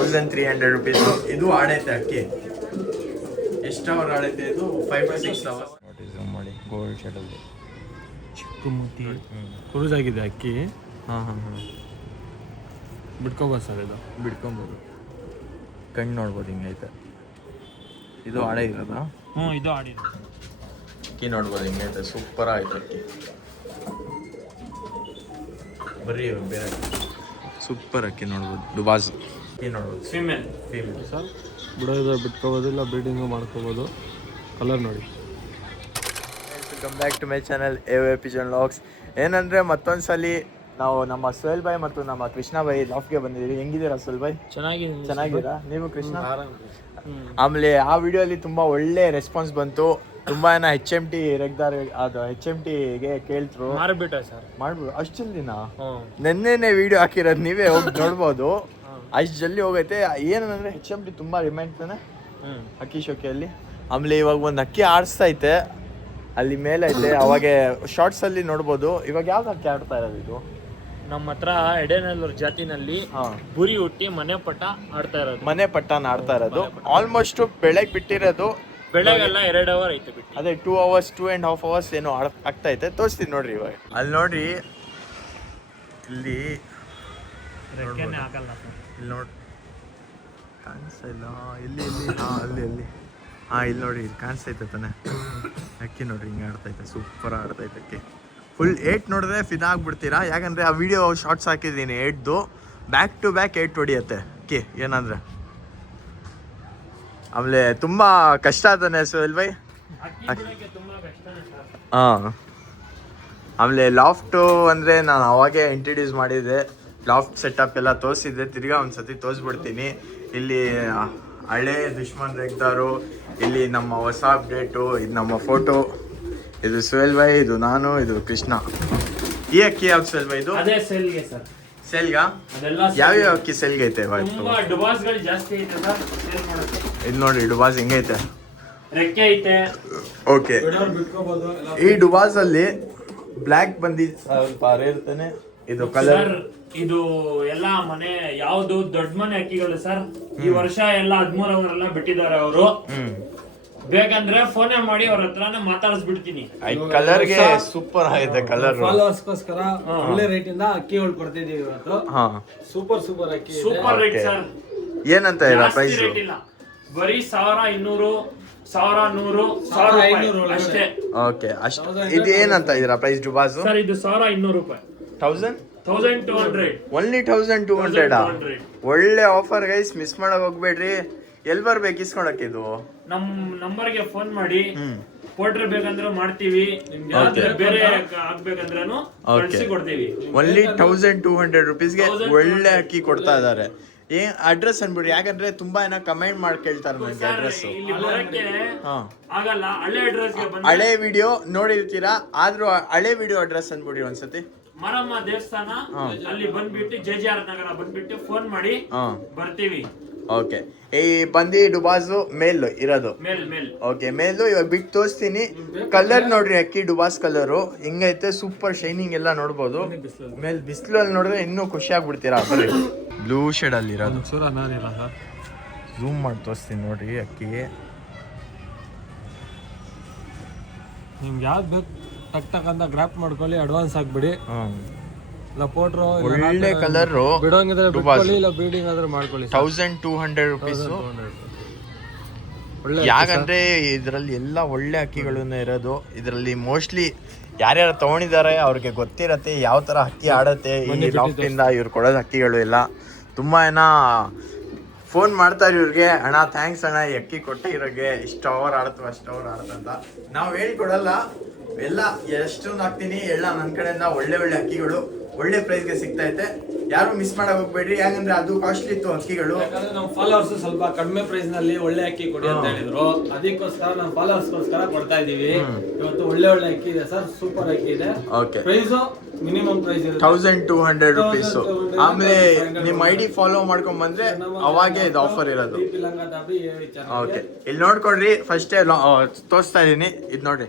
1300 rupees. ಇದು ಆಡೈತೆ ಅಕ್ಕಿ. ಎಷ್ಟು ಅವರ್ ಆಡೈತೆ ಇದು? 5 to 6 hours. ನೋಡಿ ಝೂಮ್ ಮಾಡಿ ಗೋಲ್ಡ್ ಶೆಡಲ್ಲಿ ಚಿಕ್ಕ ಮೂತಿ ಕ್ರೂಸ್ ಆಗಿದೆ ಅಕ್ಕಿ. ಹಾಂ ಬಿಟ್ಕೋಬೋದು ಸರ್, ಇದು ಬಿಡ್ಕೊಬೋದು. ಕಣ್ಣು ನೋಡ್ಬೋದು ಹಿಂಗೈತೆ. ಇದು ಆಡೇ ಇರೋದಾ? ಇದು ಆಡಿದೆ. ಅಕ್ಕಿ ನೋಡ್ಬೋದು ಹಿಂಗೈತೆ, ಸೂಪರ್ ಆಯ್ತು ಅಕ್ಕಿ. ಬರ್ರಿ ಬೇರೆ ಸೂಪರ್ ಅಕ್ಕಿ ನೋಡ್ಬೋದು. ಡುಬಾಸ್ ಅಕ್ಕಿ ನೋಡ್ಬೋದು. ಫೀಮೇಲ್ ಸರ್ ಬಿಡೋದು ಬಿಟ್ಕೋಬೋದು, ಇಲ್ಲ ಬ್ರೀಡಿಂಗು ಮಾಡ್ಕೋಬೋದು. ಕಲರ್ ನೋಡಿ. Welcome back to my channel AOA Pigeon Vlogs. ಏನಂದರೆ ಮತ್ತೊಂದು ಸಲ ನಾವು ನಮ್ಮ ಸುಹೇಲ್ ಭಾಯ್ ಮತ್ತು ನಮ್ಮ ಕೃಷ್ಣ ಭಾಯ್ ಲಾಫ್ಗೆ ಬಂದಿದ್ದೀವಿ. ಹೆಂಗಿದ್ದೀರಾ ಸುಹೇಲ್ ಭಾಯ್? ಚೆನ್ನಾಗಿದ್ದೀರಾ ನೀವು? ಕೃಷ್ಣ ಆಮೇಲೆ ಆ ವಿಡಿಯೋಲಿ ತುಂಬ ಒಳ್ಳೆ ರೆಸ್ಪಾನ್ಸ್ ಬಂತು. ತುಂಬ ಜನ HMT ರೆಗ್ದಾರ್ ಅದು HMTಗೆ ಕೇಳ್ತರು. ಮಾಡ್ಬಿಡು ಅಷ್ಟು ಜಲ್ದಿನ. ನೆನ್ನೆನೆ ವಿಡಿಯೋ ಹಾಕಿರೋದು, ನೀವೇ ಹೋಗಿ ನೋಡ್ಬೋದು. ಅಷ್ಟು ಜಲ್ದಿ ಹೋಗೈತೆ. ಏನಂದರೆ HMT ತುಂಬ ರಿಮೈಂಡ್ ತಾನೆ ಅಕ್ಕಿ ಶೋಕಿಯಲ್ಲಿ. ಆಮೇಲೆ ಇವಾಗ ಒಂದು ಅಕ್ಕಿ ಆಡಿಸ್ತೈತೆ ಅಲ್ಲಿ ಮೇಲೆ ಐತೆ. ಅವಾಗ ಶಾರ್ಟ್ಸಲ್ಲಿ ನೋಡ್ಬೋದು. ಇವಾಗ ಯಾವ್ದು ಅಕ್ಕಿ ಆಡ್ತಾ ಇರೋದು ಇದು? ನಮ್ಮ ಹತ್ರ ಎಡೆನಲ್ಲೂರು ಜಾತಿನಲ್ಲಿ ಬುರಿ ಹುಟ್ಟಿ ಮನೆ ಪಟ್ಟ ಆಡ್ತಾ ಇರೋದು. ಮನೆ ಪಟ್ಟನ ಆಡ್ತಾ ಇರೋದು. ಆಲ್ಮೋಸ್ಟ್ ಬೆಳಗ್ಗೆ ಬಿಟ್ಟಿರೋದು. ಬೆಳಗ್ಗೆಲ್ಲ 2 ಅವರ್ ಐತೆ ಬಿಟ್ಟು. ಅದೇ 2 hours 2.5 hours ಏನೋ ಆಗ್ತೈತೆ. ತೋರಿಸ್ತೀನಿ ನೋಡ್ರಿ ಇವಾಗ. ಅಲ್ಲಿ ನೋಡ್ರಿ, ಇಲ್ಲಿ ಆಗಲ್ಲ ಇಲ್ಲಿ ನೋಡಿ ಕಾಣಿಸ್ತಾ ಇಲ್ಲ. ಇಲ್ಲಿ ಇಲ್ಲಿ ನೋಡಿ, ಇಲ್ಲಿ ಕಾಣಿಸ್ತೈತೆ ತಾನೆ ಅಕ್ಕಿ. ನೋಡ್ರಿ ಹಿಂಗೆ ಆಡ್ತೈತೆ, ಸೂಪರ್ ಆಡ್ತೈತೆ ಅಕ್ಕಿ. ಫುಲ್ 8 ನೋಡಿದ್ರೆ ಫಿದಾ ಆಗ್ಬಿಡ್ತೀರಾ. ಯಾಕಂದರೆ ಆ ವಿಡಿಯೋ ಶಾರ್ಟ್ಸ್ ಹಾಕಿದ್ದೀನಿ 8ದು. ಬ್ಯಾಕ್ ಟು ಬ್ಯಾಕ್ 8 ಹೊಡಿಯತ್ತೆ ಅಕ್ಕಿ. ಏನಂದರೆ ಆಮೇಲೆ ತುಂಬ ಕಷ್ಟ ತಾನೆ ಸುಹೇಲ್ ಭಾಯ್? ಹಾಂ. ಆಮೇಲೆ ಲಾಫ್ಟು ಅಂದರೆ ನಾನು ಅವಾಗೇ ಇಂಟ್ರಡ್ಯೂಸ್ ಮಾಡಿದ್ದೆ. ಲಾಫ್ಟ್ ಸೆಟಪ್ ಎಲ್ಲ ತೋರಿಸಿದ್ದೆ. ತಿರ್ಗಾ ಒಂದು ಸತಿ ತೋರಿಸ್ಬಿಡ್ತೀನಿ. ಇಲ್ಲಿ ಹಳೆ ದುಶ್ಮನ್ ರೆಗ್ದಾರು, ಇಲ್ಲಿ ನಮ್ಮ ಹೊಸ ಅಪ್ಡೇಟು, ಇದು ನಮ್ಮ ಫೋಟೋ, ಇದು ಸುಹೇಲ್ ಭಾಯ್, ಇದು ನಾನು, ಇದು ಕೃಷ್ಣ. ಈ ಅಕ್ಕಿ ಯಾವ್ದು ಸುಹೇಲ್ ಭಾಯ್ ಇದು? ಅದೇ ಸೇಲ್ಗೆ ಸರ್. ಸೇಲ್ಗಾ? ಯಾವ್ಯಾವ ಅಕ್ಕಿ ಸೇಲ್ಗೆ ಐತೆ ಇವತ್ತು? ಡುಬಾಸ್ಗಳು ಜಾಸ್ತಿ ಐತೆ ಸರ್ ಸೇಲ್ ಮಾಡೋದು. ಇದು ನೋಡಿ ಡುಬಾಸ್ ಹೆಂಗೈತೆ, ರೆಕ್ಕೆ ಐತೆ. ಓಕೆ. ಈ ಡುಬಾಸ್ ಅಲ್ಲಿ ಬ್ಲ್ಯಾಕ್ ಬಂದಿ ಸ್ವಲ್ಪ ಇರ್ತಾನೆ. ಇದು ಕಲರ್, ಇದು ಎಲ್ಲ ಮನೆ ಯಾವ್ದು ದೊಡ್ಡ ಮನೆ ಅಕ್ಕಿಗಳು ಸರ್. ಈ ವರ್ಷ ಎಲ್ಲ 13 ಅವರೆಲ್ಲ ಬಿಟ್ಟಿದ್ದಾರೆ ಅವರು. ಬೇಕಂದ್ರೆ ಫೋನೇ ಮಾಡಿ ಅವ್ರ ಹತ್ರನೇ ಮಾತಾಡಿಸ್ಬಿಡ್ತೀನಿ. ಕಲರ್ಗೆ ಸೂಪರ್ ಆಗಿದೆ. ಕಲರ್ ಫಾಲೋವರ್ಸ್ಗೋಸ್ಕರ ಒಳ್ಳೆ ರೇಟ್ ಇಂದ ಅಕ್ಕಿಗಳು ಕೊಡ್ತಿದೀವಿ ಇವತ್ತು. ಸೂಪರ್ ಅಕ್ಕಿ, ಸೂಪರ್ ರೇಟ್ ಸರ್. ಏನಂತ ಇಲ್ಲ ಪ್ರೈಸ್? ಇಲ್ಲ, ಬರೀ 1100, 1100, 1500 ಅಷ್ಟೇ. ಓಕೆ, ಅಷ್ಟು. ಇದು ಏನಂತ ಇದೀರಾ ಪ್ರೈಸ್ ಡುಬಾಸ್? ಸರ್ ಇದು 1200 ರೂಪಾಯಿ. 1200 ಓನ್ಲಿ 1200. ಒಳ್ಳೆ ಆಫರ್ ಗೈಸ್, ಮಿಸ್ ಮಾಡಕ್ ಹೋಗ್ಬೇಡ್ರಿ. ಎಲ್ಲಿ ಬರ್ಬೇಕು ಇಸ್ಕೊಳಕ್ಕೆ? ಇದು ನಮ್ ನಂಬರ್ಗೆ ಫೋನ್ ಮಾಡಿ. ಪೋರ್ಟ್ರ್ ಬೇಕಂದ್ರೆ ಮಾಡ್ತೀವಿ, ಬೇರೆ ಆಗ್ಬೇಕಂದ್ರೂ ಕೊಡ್ತೀವಿ. ಓನ್ಲಿ 1200 rupeesಗೆ ಒಳ್ಳೆ ಅಕ್ಕಿ ಕೊಡ್ತಾ ಇದಾರೆ. ಏನ್ ಅಡ್ರೆಸ್ ಅನ್ಬಿಡ್ರಿ, ಯಾಕಂದ್ರೆ ತುಂಬಾ ಜನ ಕಮೆಂಟ್ ಮಾಡಿ ಕೇಳ್ತಾರೆ ನನಗೆ ಅಡ್ರೆಸ್. ಆಗಲ್ಲ, ಹಳೆ ಅಡ್ರೆಸ್ಗೆ ಹಳೆ ವಿಡಿಯೋ ನೋಡಿರ್ತೀರಾ, ಆದ್ರೂ ಹಳೆ ವಿಡಿಯೋ ಅಡ್ರೆಸ್ ಅನ್ಬಿಡ್ರಿ ಒಂದ್ಸತಿ. ಮರಮ್ಮ ದೇವಸ್ಥಾನ ಅಲ್ಲಿ ಬಂದ್ಬಿಟ್ಟು JJR ನಗರ ಬಂದ್ಬಿಟ್ಟು ಫೋನ್ ಮಾಡಿ ಬರ್ತೀವಿ. ಓಕೆ. ಈ ಬಂದಿ ಡುಬಾಸು ಮೇಲ್ ಇರೋದು. ಮೇಲ್ ಓಕೆ, ಮೇಲು ಇವಾಗ ಬಿಟ್ಟು ತೋರಿಸ್ತೀನಿ. ಕಲರ್ ನೋಡ್ರಿ, ಅಕ್ಕಿ ಡುಬಾಸ್ ಕಲರು ಹಿಂಗೈತೆ, ಸೂಪರ್ ಶೈನಿಂಗ್ ಎಲ್ಲ ನೋಡ್ಬೋದು. ಮೇಲ್ ಬಿಸಿಲಲ್ಲಿ ನೋಡಿದ್ರೆ ಇನ್ನೂ ಖುಷಿ ಆಗ್ಬಿಡ್ತೀರಾ. ಬರ್ರಿ, ಬ್ಲೂ ಶೇಡ್ ಅಲ್ಲಿ ಇರೋದು. ಝೂಮ್ ಮಾಡಿ ತೋರಿಸ್ತೀನಿ ನೋಡ್ರಿ ಅಕ್ಕಿ. ನಿಮ್ಗೆ ಯಾವ್ದು ಬೇಕು ಟಕ್ ಅಂತ ಗ್ರಾಪ್ ಮಾಡ್ಕೊಳ್ಳಿ, ಅಡ್ವಾನ್ಸ್ ಆಗ್ಬಿಡಿ. ಇಲ್ಲ ಪೋಟ್ರು ಒಳ್ಳೆ ಕಲರ್ ಬಿಡೋಂಗಿದ್ರೆ ಬಿಟ್ಕೊಳ್ಳಿ, ಇಲ್ಲ ಬ್ರೀಡಿಂಗ್ ಆದ್ರೆ ಮಾಡ್ಕೊಳ್ಳಿ. 1200 rupees. ಯಾಕಂದ್ರೆ ಇದರಲ್ಲಿ ಎಲ್ಲ ಒಳ್ಳೆ ಅಕ್ಕಿಗಳನ್ನ ಇರೋದು. ಇದರಲ್ಲಿ ಮೋಸ್ಟ್ಲಿ ಯಾರ್ಯಾರು ತಗೊಂಡಿದ್ದಾರೆ ಅವ್ರಿಗೆ ಗೊತ್ತಿರತ್ತೆ ಯಾವ ತರ ಅಕ್ಕಿ ಆಡತ್ತೆ. ಈ ಲಾಫ್ಟ್ ಇಂದ ಇವ್ರು ಕೊಡೋದು ಅಕ್ಕಿಗಳು ಎಲ್ಲ. ತುಂಬಾ ಜನ ಫೋನ್ ಮಾಡ್ತಾರೆ ಇವ್ರಿಗೆ, ಅಣ್ಣ ಥ್ಯಾಂಕ್ಸ್ ಅಣ್ಣ ಈ ಅಕ್ಕಿ ಕೊಟ್ಟಿರೋಗೆ, ಇಷ್ಟು ಅವರ್ ಆಡ್ತು ಅಷ್ಟು ಅವರ್ ಆಡ್ತಂತ. ನಾವು ಹೇಳ್ಕೊಡಲ್ಲ, ಎಲ್ಲ ಎಷ್ಟೊಂದು ಹಾಕ್ತೀನಿ ಎಲ್ಲ ನನ್ನ ಕಡೆಯಿಂದ. ಒಳ್ಳೆ ಅಕ್ಕಿಗಳು ಒಳ್ಳೆ ಪ್ರೈಸ್ಗೆ ಸಿಗ್ತಾ ಐತೆ. ಯಾರು ಮಿಸ್ ಮಾಡಕ್ ಹೋಗ್ಬೇಡ್ರಿ, ಯಾಕಂದ್ರೆ ಅದು ಕಾಸ್ಟ್ಲಿ ಇತ್ತು ಅಕ್ಕಿಗಳು. ನಮ್ಮ ಫಾಲೋವರ್ಸ್ ಸ್ವಲ್ಪ ಕಡಿಮೆ ಪ್ರೈಸ್ ನಲ್ಲಿ ಒಳ್ಳೆ ಅಕ್ಕಿ ಕೊಡಿ ಅಂತ ಹೇಳಿದ್ರು. ಅದಕ್ಕೋಸ್ಕರ ನಮ್ಮ ಫಾಲೋವರ್ಸ್ಗೋಸ್ಕರ ಕೊಡ್ತಾ ಇದೀವಿ. ಇವತ್ತು ಒಳ್ಳೆ ಅಕ್ಕಿ ಇದೆ ಸರ್, ಸೂಪರ್ ಅಕ್ಕಿ ಇದೆ. Okay, price minimum price 1200 rupees. ಆಮೇಲೆ ನಿಮ್ ID ಫಾಲೋ ಮಾಡ್ಕೊಂಡ್ ಬಂದ್ರೆ ಅವಾಗೆ ಇದು ಆಫರ್ ಇರೋದು. ಓಕೆ, ಇಲ್ಲಿ ನೋಡ್ಕೊಡ್ರಿ, ಫಸ್ಟೇ ತೋರಿಸ್ತಾ ಇದೀನಿ. ಇದು ನೋಡ್ರಿ,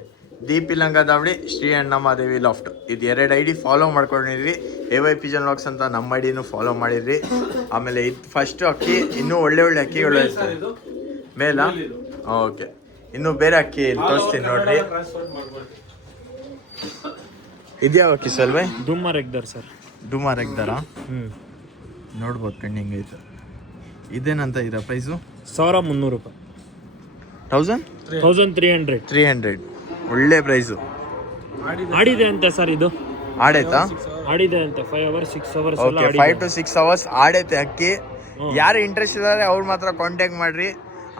ದೀಪಿ ಲಂಗದಾವಡಿ ಶ್ರೀ ಅಣ್ಣಮಾದೇವಿ ಲಾಫ್ಟ್ ಇದು 2 ID ಫಾಲೋ ಮಾಡ್ಕೊಂಡಿರಿ. AY ಪಿಜನ್ ಲಾಕ್ಸ್ ಅಂತ ನಮ್ಮ ಐಡಿನೂ ಫಾಲೋ ಮಾಡಿರಿ. ಆಮೇಲೆ ಇದು ಫಸ್ಟ್ ಅಕ್ಕಿ ಇನ್ನೂ ಒಳ್ಳೆ ಅಕ್ಕಿಗಳು ಇರ್ತವೆ. ಮೇಲಾ? ಓಕೆ, ಇನ್ನು ಬೇರೆ ಅಕ್ಕಿ ತೋರಿಸ್ತೀನಿ ನೋಡ್ರಿ. ಇದ್ಯಾವ ಅಕ್ಕಿ ಸಲ್ವೇ? ದುಮ್ಮರ್ ಎಗ್ದರ್ ಸರ್. ಡುಮಾರ್ ಎಗ್ದಾರ? ನೋಡ್ಬೋದು ಕಣ್ಣು ಹೆಂಗೈತೆ. ಇದೇನಂತ ಇದರ ಪ್ರೈಸು? 1300 ರೂಪಾಯಿ. 1300. 300. ಒಳ್ಳೆ ಪ್ರೈಸು. ಆಡಿದೆ ಅಂತೆ ಸರ್ ಇದು. ಆಡೈತಾ? ಆಡಿದೆ ಅಂತೆ 5 hours 6 hours ಎಲ್ಲ ಓಕೆ, 5 to 6 hours ಆಡೈತೆ ಅಕ್ಕಿ. ಯಾರು ಇಂಟ್ರೆಸ್ಟ್ ಇದ್ದಾರೆ ಅವ್ರು ಮಾತ್ರ ಕಾಂಟ್ಯಾಕ್ಟ್ ಮಾಡ್ರಿ.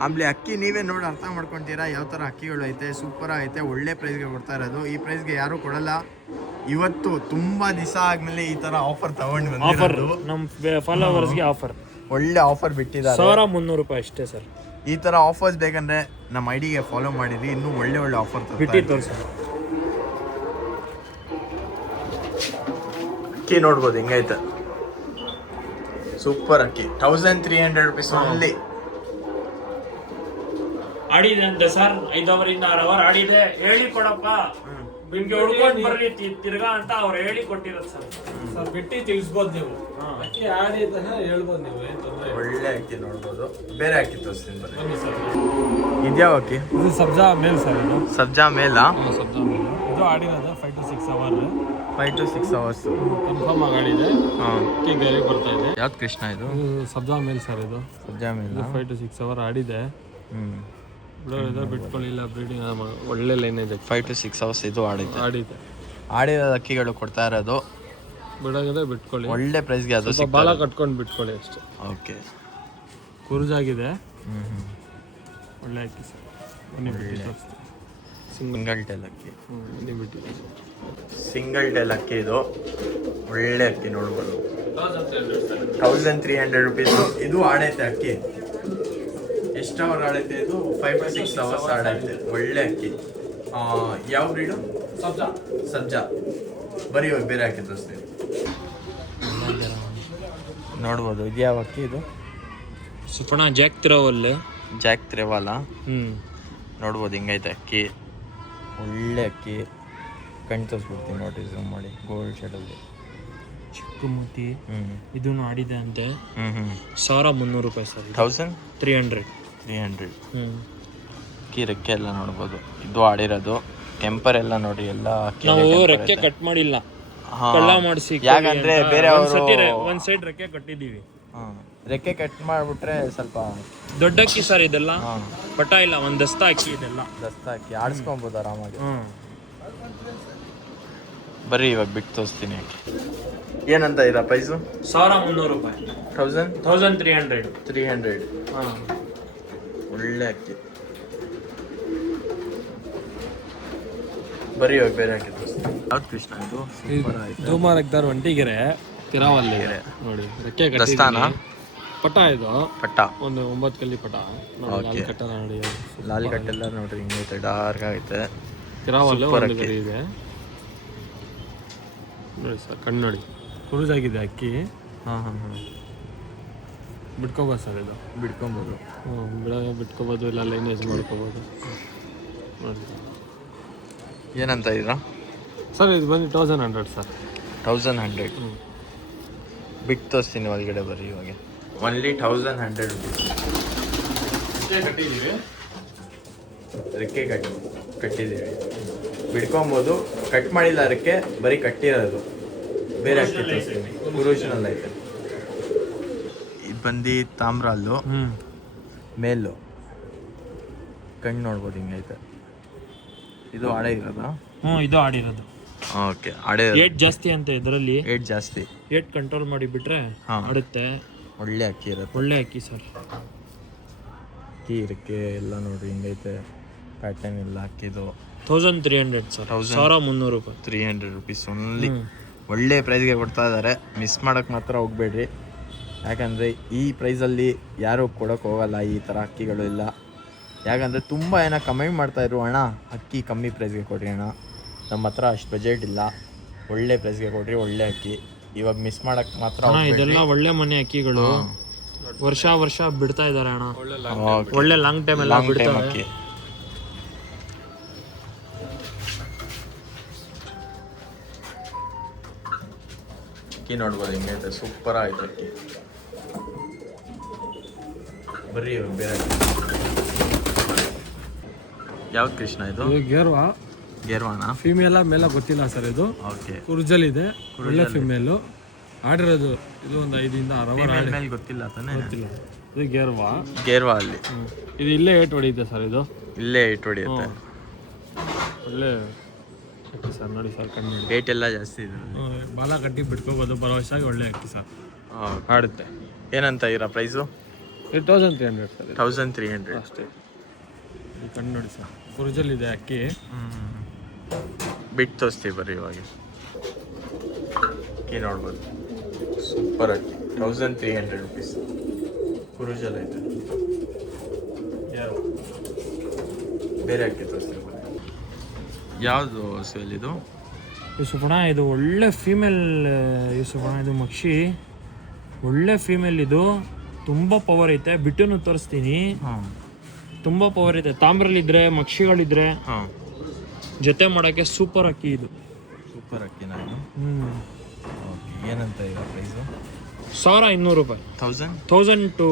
ಆಮೇಲೆ ಅಕ್ಕಿ ನೀವೇ ನೋಡಿ ಅರ್ಥ ಮಾಡ್ಕೊತೀರಾ ಯಾವ ಥರ ಅಕ್ಕಿಗಳು ಐತೆ. ಸೂಪರ್ ಐತೆ, ಒಳ್ಳೆ ಪ್ರೈಸ್ಗೆ ಕೊಡ್ತಾ ಇರೋದು. ಈ ಪ್ರೈಸ್ಗೆ ಯಾರು ಕೊಡಲ್ಲ. ಇವತ್ತು ತುಂಬಾ ದಿವಸ ಆದ್ಮೇಲೆ ಈ ತರ ಆಫರ್ ತಗೊಂಡು ಆಫರ್ ಬಂದಿರೋದು. ನಮ್ಮ ಫಾಲೋವರ್ಸ್ಗೆ ಆಫರ್. ಒಳ್ಳೆ ಆಫರ್ ಬಿಟ್ಟಿದ್ದಾರೆ. 1300 ರೂಪಾಯಿ ಅಷ್ಟೇ ಸರ್. ಈ ತರ ಆಫರ್ಸ್ ಬೇಕಂದ್ರೆ ನಮ್ಮ ಐಡಿಗೆ ಫಾಲೋ ಮಾಡಿರಿ. ಇನ್ನೂ ಒಳ್ಳೆ ಆಫರ್ ಬಿಟ್ಟು ತೋರಿಸಿ. ಅಕ್ಕಿ ನೋಡ್ಬೋದು ಹೆಂಗೈತೆ. ಸೂಪರ್ ಅಕ್ಕಿ. 1300 rupees ಓನ್ಲಿ. ಆಡಿದೆ ಅಂತೆ ಸರ್. 5 hour ಇಂದ 6 hour ಆಡಿದೆ. ಹೇಳಿ ಕೊಡಪ್ಪ, ನಿಮ್ಗೆ ಹುಡ್ಕೊಂಡು ಬರ್ಲಿ ತಿರ್ಗಾ ಅಂತ ಅವ್ರು ಹೇಳಿ ಕೊಟ್ಟಿರೋದು ಸರ್. ಸರ್ ಬಿಟ್ಟು ತಿಳಿಸ್ಬೋದು ನೀವು. ಅಕ್ಕಿ ಆಡಿ ಅಂತ ಹೇಳ್ಬೋದು ನೀವು, ಏನು ತೊಂದರೆ ಇಲ್ಲ. ಒಳ್ಳೆ ಅಕ್ಕಿ ನೋಡ್ಬೋದು. ಬೇರೆ ಅಕ್ಕಿ ತೋರಿಸ್ತೀನಿ ಬರ್ರಿ. ಬನ್ನಿ ಸರ್. ಇದ್ಯಾವ ಅಕ್ಕಿ? ಇದು ಸಬ್ಜಾ ಮೇಲ್ ಸರ್. ಇದು ಸಬ್ಜಾ ಮೇಲಾ? ಸಬ್ಜಾ ಮೇಲ್. ಇದು ಆಡಿರೋದು 5 to 6 hours. 5 to 6 hours. Confirm ಆಗಿ ಆಡಿದೆ. ಅಕ್ಕಿ ಗರಿ ಬರ್ತಾ ಇದೆ. ಯಾವ್ದು ಕೃಷ್ಣ ಇದು? ಇದು ಸಬ್ಜಾ ಮೇಲ್ ಸರ್. ಇದು ಸಬ್ಜಾ ಮೇಲ. 5 to 6 hours ಆಡಿದೆ. ಬಿಡೋದು ಬಿಟ್ಕೊಳ್ಳಿಲ್ಲ. ಬ್ರೀಡಿಂಗ್ ಒಳ್ಳೆ ಲೈನ್ ಇದೆ. 5 to 6 hours ಇದು ಆಡಿದೆ. ಆಡಿದೆ ಅಕ್ಕಿಗಳು ಕೊಡ್ತಾ ಇರೋದು. ಬಿಡೋದ್ರೆ ಬಿಟ್ಕೊಳ್ಳಿ. ಒಳ್ಳೆ ಪ್ರೈಸ್ಗೆ ಅದು ಸ್ವಲ್ಪ ಬಾಲ ಕಟ್ಕೊಂಡು ಬಿಟ್ಕೊಳ್ಳಿ ಅಷ್ಟೇ. ಓಕೆ. ಕುರುಜಾಗಿದೆ. ಒಳ್ಳೆ ಅಕ್ಕಿ ಸರ್. ಸಿಂಗಲ್ ಟೆಲ್ ಅಕ್ಕಿ. ಬಿಟ್ಟು ಸಿಂಗಲ್ ಟೆಲ್ ಅಕ್ಕಿ ಇದು. ಒಳ್ಳೆ ಅಕ್ಕಿ ನೋಡ್ಬೋದು. 1300 rupees. ಇದು ಆಡೈತೆ ಅಕ್ಕಿ. ಎಷ್ಟು ಅವರ್ ಆಡೈತೆ ಇದು? 5 to 6 hours ಆಡೈತೆ. ಒಳ್ಳೆ ಅಕ್ಕಿ. ಯಾವ ಬ್ರೀಡು? ಸಬ್ಜಾ. ಬರೀ ಇವಾಗ ಬೇರೆ ಅಕ್ಕಿ ತೋರಿಸ್ತೀನಿ. ನೋಡ್ಬೋದು. ಇದು ಯಾವ ಅಕ್ಕಿ ಇದು? ಸುಪಣ ಜಾಕ್ ತಿರೋವಲ್ಲೆ. ಜಾಕ್ ತ್ರೆವಾಲ. ನೋಡ್ಬೋದು ಹಿಂಗೈತೆ ಅಕ್ಕಿ. ಒಳ್ಳೆ ಅಕ್ಕಿ. ಕಣ್ ತೋರಿಸ್ಬಿಡ್ತೀನಿ ನೋಡ್ರಿ, ಝೂಮ್ ಮಾಡಿ. ಗೋಲ್ಡ್ ಶೇಡಲ್ಲಿ ಚಿಕ್ಕ ಮೂತಿ. ಇದನ್ನು ಆಡಿದೆ ಅಂತೆ. 1300 ರೂಪಾಯಿ ಸರ್. 1300. ಅಕ್ಕಿ ರೆಕ್ಕೆ ಎಲ್ಲ ನೋಡ್ಬೋದು. ಇದು ಆಡಿರೋದು. ಟೆಂಪರ್ ಎಲ್ಲ ನೋಡಿ ಎಲ್ಲ ಅಕ್ಕಿ. ನಾವು ರೆಕ್ಕೆ ಕಟ್ ಮಾಡಿಲ್ಲ, ಕಳ್ಳ ಮಾಡಿಸಿ. ಯಾಕಂದ್ರೆ ಬೇರೆ ಒಂದ್ ಸೈಡ್ ರೆಕ್ಕೆ ಕಟ್ಟಿದೀವಿ. ರೆಕ್ಕೆ ಕಟ್ ಮಾಡ್ಬಿಟ್ರೆ ಸ್ವಲ್ಪ ದೊಡ್ಡ ಅಕ್ಕಿ ಸರ್ ಇದೆಲ್ಲ. ಪಟ ಇಲ್ಲ, ಒಂದ್ ದಸ್ತ ಅಕ್ಕಿ ಇದೆಲ್ಲ. ದಸ್ತ ಅಕ್ಕಿ ಆಡಿಸ್ಕೊಬೋದು ಆರಾಮಾಗಿ. ಬರೀ ಇವಾಗ ಬಿಟ್ಟು ತೋರಿಸ್ತೀನಿ ಅಕ್ಕಿ. ಏನಂತ ಇದ ಪ್ರೈಸು? 1300 ರೂಪಾಯಿ. 1300. ಒಳ್ಳೆ ಅಕ್ಕಿ. ಬರೀ ಇವಾಗ ಬೇರೆ ಅಕ್ಕಿ ತೋರಿಸ್ತೀನಿ. ಯಾವ್ದು ಕೃಷ್ಣ ಇದು? ಧೂಮಾರ್ ಎಗ್ದಾರ್ ಒಂಟಿಗೆರೆ ತಿರಾವಲ್ಲಿ ನೋಡಿ. ರೆಕ್ಕೆ ದಸ್ತಾನ ಪಟ. ಇದು ಪಟ್ಟ. ಒಂದು 9 ಕಲ್ಲಿ ಪಟ. ಓಕೆ. ನೋಡಿ ಲಾಲ್ ಕಟ್ಟೆಲ್ಲ ನೋಡ್ರಿ ಹಿಂಗೈತೆ. ಡಾರ್ಕ್ ಆಗೈತೆ. ತಿರಾವಲ್ಲೇ ಒಂದು ಗರಿ ಇದೆ ನೋಡಿ ಸರ್. ಕಣ್ಣು ನೋಡಿ. ಕುರುಜಾಗಿದೆ ಅಕ್ಕಿ. ಬಿಟ್ಕೋಬೋದು ಸರ್. ಇದು ಬಿಡ್ಕೊಬೋದು. ಬಿಟ್ಕೋಬೋದು, ಇಲ್ಲ ಲೈನೇಜ್ ಮಾಡ್ಕೋಬೋದು ನೋಡಿ. ಏನಂತ ಇದ್ದೀರಾ ಸರ್? ಇದು ಬಂದು 1100 ಸರ್. 1100. ಬಿಟ್ಟು ತೋರಿಸ್ತೀನಿ ಒಳಗಡೆ ಬರ್ರಿ ಇವಾಗ. Only 1100 rupees. ಕಟ್ಟಿದ್ದೀವಿ. ರೆಕ್ಕೆ ಕಟ್ಟಿದ್ದೀವಿ. ಬಿಡ್ಕೊಬೋದು. ಕಟ್ ಮಾಡಿಲ್ಲ ರೆಕ್ಕೆ, ಬರೀ ಕಟ್ಟಿರೋದು. ಬೇರೆ ಅಕ್ಕಿ ತೋರಿಸ್ತೀನಿ. ಒರಿಜಿನಲ್ ಐತೆ. ಇದು ಬಂದು ತಾಮ್ರಲ್ಲು. ಮೇಲು ಕಣ್ಣು ನೋಡ್ಬೋದು ಹಿಂಗೈತೆ. ಇದು ಆಡೇ ಇರೋದಾ? ಇದು ಆಡಿರೋದು. ಓಕೆ. ಆಡೇ ಏಟ್ ಜಾಸ್ತಿ ಅಂತ ಇದರಲ್ಲಿ. ಏಟ್ ಜಾಸ್ತಿ. ಏಟ್ ಕಂಟ್ರೋಲ್ ಮಾಡಿ ಬಿಟ್ರೆ ಆಡುತ್ತೆ. ಒಳ್ಳೆ ಅಕ್ಕಿ ಇರುತ್ತೆ. ಒಳ್ಳೆ ಅಕ್ಕಿ ಸರ್. ಅಕ್ಕಿ ರೆಕ್ಕೆ ಎಲ್ಲ ನೋಡ್ರಿ ಹಿಂಗೈತೆ. ಪ್ಯಾಟರ್ನ್ ಎಲ್ಲ ಅಕ್ಕಿದು. 1300 ಸರ್. 1300 ರೂಪಾಯಿ. 300 rupees ಓನ್ಲಿ. ಒಳ್ಳೆ ಪ್ರೈಸ್ಗೆ ಕೊಡ್ತಾ ಇದ್ದಾರೆ. ಮಿಸ್ ಮಾಡೋಕ್ಕೆ ಮಾತ್ರ ಹೋಗ್ಬೇಡ್ರಿ. ಯಾಕಂದರೆ ಈ ಪ್ರೈಸಲ್ಲಿ ಯಾರೂ ಕೊಡೋಕೆ ಹೋಗಲ್ಲ ಈ ಥರ ಅಕ್ಕಿಗಳು ಇಲ್ಲ. ಯಾಕಂದರೆ ತುಂಬ ಕಮೆಂಟ್ ಮಾಡ್ತಾಯಿದ್ರು, ಅಣ್ಣ ಅಕ್ಕಿ ಕಮ್ಮಿ ಪ್ರೈಸ್ಗೆ ಕೊಡ್ರಿ ಅಣ್ಣ, ನಮ್ಮ ಹತ್ರ ಅಷ್ಟು ಬಜೆಟ್ ಇಲ್ಲ, ಒಳ್ಳೆ ಪ್ರೈಸ್ಗೆ ಕೊಡ್ರಿ, ಒಳ್ಳೆ ಅಕ್ಕಿ. ಇವಾಗ ಮಿಸ್ ಮಾಡೋಕ್ಕೆ ಮಾತ್ರ ಇದೆಲ್ಲ ಒಳ್ಳೆ ಮನೆ ಅಕ್ಕಿಗಳು. ವರ್ಷ ಬಿಡ್ತಾ ಇದ್ದಾರೆ ಅಣ್ಣ. ಒಳ್ಳೆ ಲಾಂಗ್ ಟೈಮ್ ಎಲ್ಲ ಬಿಡ್ತಾರೆ. ಅಕ್ಕಿ ಅಕ್ಕಿ ನೋಡ್ಬೋದು ಹಿಂಗೈತೆ, ಸೂಪರ್ ಆಯ್ತು ಅಕ್ಕಿ. ಬರ್ರಿ ಬೇರೆ ಯಾವ್ದು ಕೃಷ್ಣ ಇದು? ಗೇರ್ವಾ ಗೇರ್ವಾಣ ಫೀಮೇಲ ಮೇಲ ಗೊತ್ತಿಲ್ಲ ಸರ್. ಇದು ಓಕೆ. ಕುರ್ಜಲ್ ಇದೆ, ಒಳ್ಳೆ ಫಿಮೇಲು ಆಡಿರೋದು. ಇದು ಒಂದು 5 ಇಂದ 6 ಮೇಲೆ ಗೊತ್ತಿಲ್ಲ ತಾನೆ? ಗೊತ್ತಿಲ್ಲ. ಇದು ಗೇರ್ವಾ. ಗೇರ್ವಾ ಅಲ್ಲಿ ಇದು ಇಲ್ಲೇ 8 ಹೊಡೆಯುತ್ತೆ ಸರ್. ಇದು ಇಲ್ಲೇ 8 ಹೊಡೆಯುತ್ತೆ. ಒಳ್ಳೆ ಅಕ್ಕಿ ಸರ್. ನೋಡಿ ಸರ್, ಕಣ್ಣು ರೇಟ್ ಎಲ್ಲ ಜಾಸ್ತಿ ಇದೆ. ಬಾಲ ಕಟ್ಟಿ ಬಿಟ್ಕೋಬೋದು, ಭರವಸೆಯಾಗಿ ಒಳ್ಳೆ ಅಕ್ಕಿ ಸರ್. ಆಡುತ್ತೆ. ಏನಂತ ಇರೋ ಪ್ರೈಸು? 1300 ಸರ್. 1300 ಅಷ್ಟೇ. ಈ ಕಣ್ಣು ನೋಡಿ ಸರ್, ಕುರ್ಜಲ್ ಇದೆ ಅಕ್ಕಿ. ಬಿಟ್ಟು ತೋರಿಸ್ತೀವಿ ಬರ್ರಿ ಇವಾಗ. ಅಕ್ಕಿ ನೋಡ್ಬೋದು, ಸೂಪರ್ ಅಕ್ಕಿ. 1300 ರುಪೀಸ್. ಕುರುಜಲ್ ಐತೆ. ಬೇರೆ ಅಕ್ಕಿ ತೋರಿಸ್ತೀವಿ. ಯಾವುದು ಸೇಲ್ ಇದು? ಯೂಸುಫಣ ಇದು ಒಳ್ಳೆ ಫೀಮೇಲ್. ಯೂಸುಫಣ ಇದು ಮಕ್ಷಿ ಒಳ್ಳೆ ಫೀಮೇಲ್. ಇದು ತುಂಬ ಪವರ್ ಐತೆ. ಬಿಟ್ಟುನು ತೋರಿಸ್ತೀನಿ. ತುಂಬ ಪವರ್ ಇದೆ. ತಾಮ್ರಲ್ಲಿದ್ರೆ ಮಕ್ಷಿಗಳಿದ್ರೆ ಜೊತೆ ಮಾಡೋಕ್ಕೆ ಸೂಪರ್ ಅಕ್ಕಿ ಇದು. ಸೂಪರ್ ಅಕ್ಕಿ ನಾನು. ಓಕೆ. ಏನಂತ ಈಗ ಪ್ರೈಸು? 1200 ರೂಪಾಯಿ. 1200